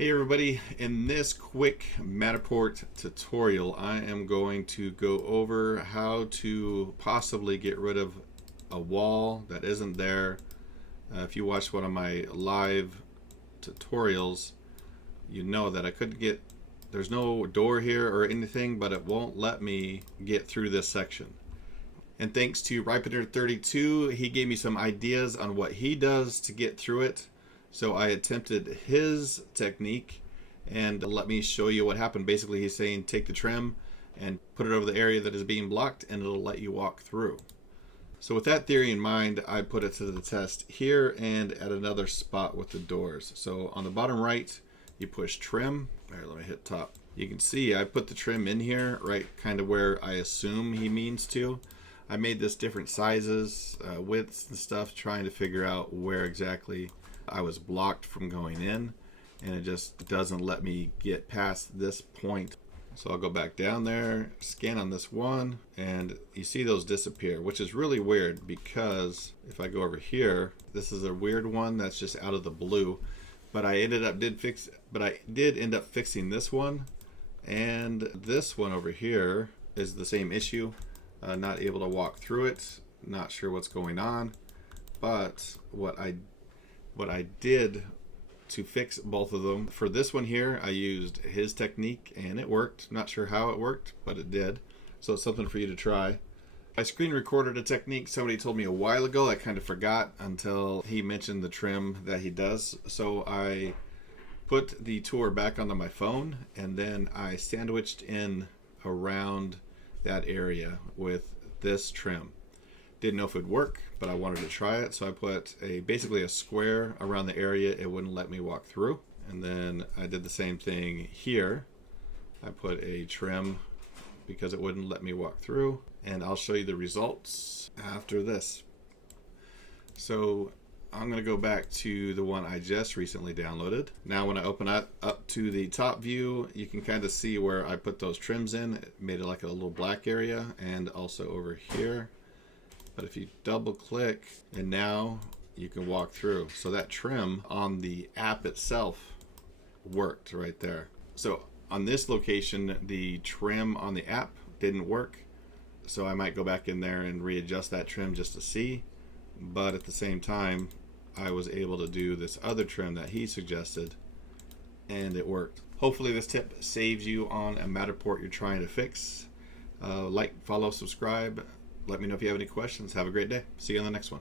Hey everybody, in this quick Matterport tutorial I am going to go over how to possibly get rid of a wall that isn't there. If you watched one of my live tutorials, you know that I couldn't get, there's no door here or anything, but it won't let me get through this section. And thanks to Ripener32, he gave me some ideas on what he does to get through it. So I attempted his technique and let me show you what happened. Basically, he's saying take the trim and put it over the area that is being blocked and it'll let you walk through. So with that theory in mind, I put it to the test here and at another spot with the doors. So on the bottom right, you push trim. All right, let me hit top. You can see I put the trim in here, right kind of where I assume he means to. I made this different sizes, widths and stuff, trying to figure out where exactly I was blocked from going in, and it just doesn't let me get past this point. So I'll go back down there, scan on this one, and you see those disappear, which is really weird because if I go over here, this is a weird one that's just out of the blue, but I did end up fixing this one, and this one over here is the same issue. Not able to walk through it, not sure what's going on, but what I did to fix both of them, for this one here, I used his technique and it worked. Not sure how it worked, but it did. So it's something for you to try. I screen recorded a technique somebody told me a while ago. I kind of forgot until he mentioned the trim that he does. So I put the tour back onto my phone and then I sandwiched in around that area with this trim. Didn't know if it would work, but I wanted to try it, so I put basically a square around the area it wouldn't let me walk through. And then I did the same thing here. I put a trim because it wouldn't let me walk through, and I'll show you the results after this. So I'm going to go back to the one I just recently downloaded. Now when I open up to the top view, you can kind of see where I put those trims in. It made it like a little black area, and also over here. But if you double click, and now you can walk through. So that trim on the app itself worked right there. So on this location, the trim on the app didn't work. So I might go back in there and readjust that trim just to see. But at the same time, I was able to do this other trim that he suggested, and it worked. Hopefully this tip saves you on a Matterport you're trying to fix. Like, follow, subscribe. Let me know if you have any questions. Have a great day. See you on the next one.